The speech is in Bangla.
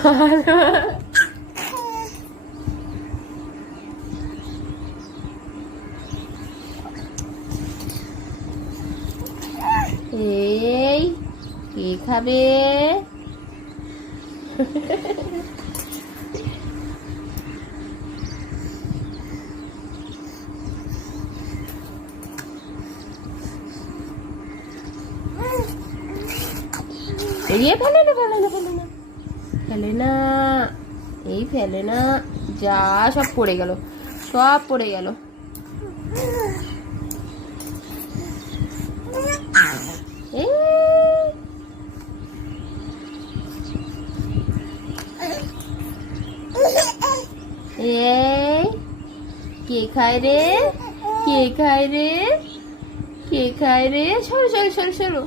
ভালো। এই কে খাবে? এই ফেলে না, ফেলে না, ফেলে না, ফেলে না, এই ফেলে না। যা, সব পড়ে গেল, সব পড়ে গেল। এই কে খায় রে? কে খায় রে? কে খায় রে? সরো সরো সরো সরো।